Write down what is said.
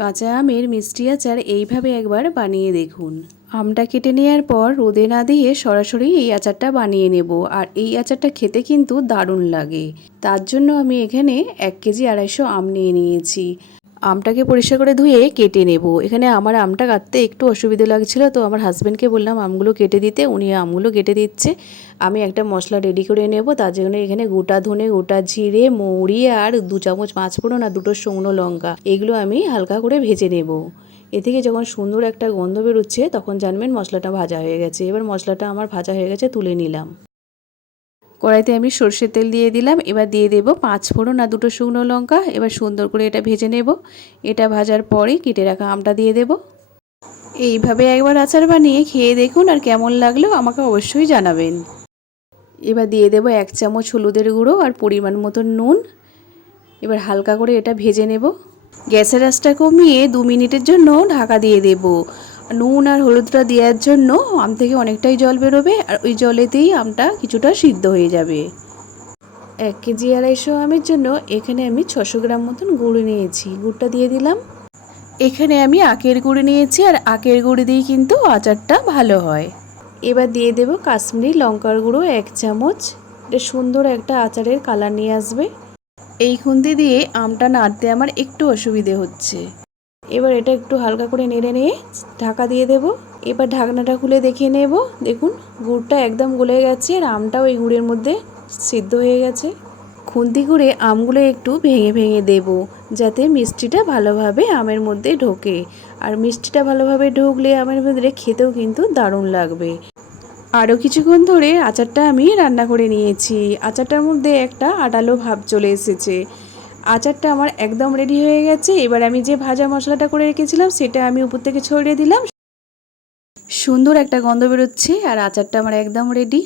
কাঁচা আমের মিষ্টি আচার এইভাবে একবার বানিয়ে দেখুন। আমটা কেটে নেওয়ার পর রোদে না দিয়ে সরাসরি এই আচারটা বানিয়ে নেব। আর এই আচারটা খেতে কিন্তু দারুণ লাগে। তার জন্য আমি এখানে 1 কেজি 250 আম নিয়ে নিয়েছি। আমটাকে পরিষ্কার করে ধুয়ে কেটে নেব। এখানে আমার আমটা কাটতে একটু অসুবিধা লাগছিল, তো আমার হাজব্যান্ডকে বললাম আমগুলো কেটে দিতে, উনি আমগুলো কেটে দিচ্ছে। আমি একটা মশলা রেডি করে নেব। তার জন্য এখানে গোটা ধনে, গোটা জিরে, মৌরি আর 2 চামচ পাঁচফোড়ন আর 2টো শুকনো লঙ্কা, এগুলো আমি হালকা করে ভেজে নেব। এ থেকে যখন সুন্দর একটা গন্ধ বেরোচ্ছে তখন জানবেন মশলাটা ভাজা হয়ে গেছে। এবার মশলাটা আমার ভাজা হয়ে গেছে, তুলে নিলাম। কড়াইতে আমি সর্ষের তেল দিয়ে দিলাম। এবার দিয়ে দেব 5 ফোড়ন আর 2টো শুকনো লঙ্কা। এবার সুন্দর করে এটা ভেজে নেব। এটা ভাজার পরেই কেটে রাখা আমটা দিয়ে দেব। এইভাবে একবার আচার বানিয়ে খেয়ে দেখুন, আর কেমন লাগলো আমাকে অবশ্যই জানাবেন। এবার দিয়ে দেব 1 চামচ হলুদের গুঁড়ো আর পরিমাণ মতো নুন। এবার হালকা করে এটা ভেজে নেব। গ্যাসের আঁচটা কমিয়ে 2 মিনিটের জন্য ঢাকা দিয়ে দেব। নুন আর হলুদটা দেওয়ার জন্য আম থেকে অনেকটাই জল বেরোবে, আর ওই জলেতেই আমটা কিছুটা সিদ্ধ হয়ে যাবে। 1 কেজি 250 আমের জন্য এখানে আমি 600 গ্রাম মতন গুড় নিয়েছি। গুড়টা দিয়ে দিলাম। এখানে আমি আখের গুড় নিয়েছি, আর আখের গুড় দিয়ে কিন্তু আচারটা ভালো হয়। এবার দিয়ে দেব কাশ্মীরি লঙ্কার গুঁড়ো 1 চামচ। এটা সুন্দর একটা আচারের কালার নিয়ে আসবে। এই খুন্তি দিয়ে আমটা নাড়তে আমার একটু অসুবিধে হচ্ছে। এবার এটা একটু হালকা করে নেড়ে নিয়ে ঢাকা দিয়ে দেব। এবার ঢাকনাটা খুলে দেখিয়ে নেব। দেখুন গুড়টা একদম গলে গেছে, আর আমটাও এই গুড়ের মধ্যে সিদ্ধ হয়ে গেছে। খুন্তি করে আমগুলো একটু ভেঙে ভেঙে দেব, যাতে মিষ্টিটা ভালোভাবে আমের মধ্যে ঢোকে। আর মিষ্টিটা ভালোভাবে ঢুকলে আমের মধ্যে খেতেও কিন্তু দারুণ লাগবে। আরও কিছুক্ষণ ধরে আচারটা আমি রান্না করে নিয়েছি। আচারটার মধ্যে একটা আটালো ভাব চলে এসেছে। আচারটা আমার একদম রেডি হয়ে গেছে। এবার আমি যে ভাজা মশলাটা করে রেখেছিলাম সেটা আমি উপর থেকে ছড়িয়ে দিলাম। সুন্দর একটা গন্ধ বেরোচ্ছে, আর আচারটা আমার একদম রেডি।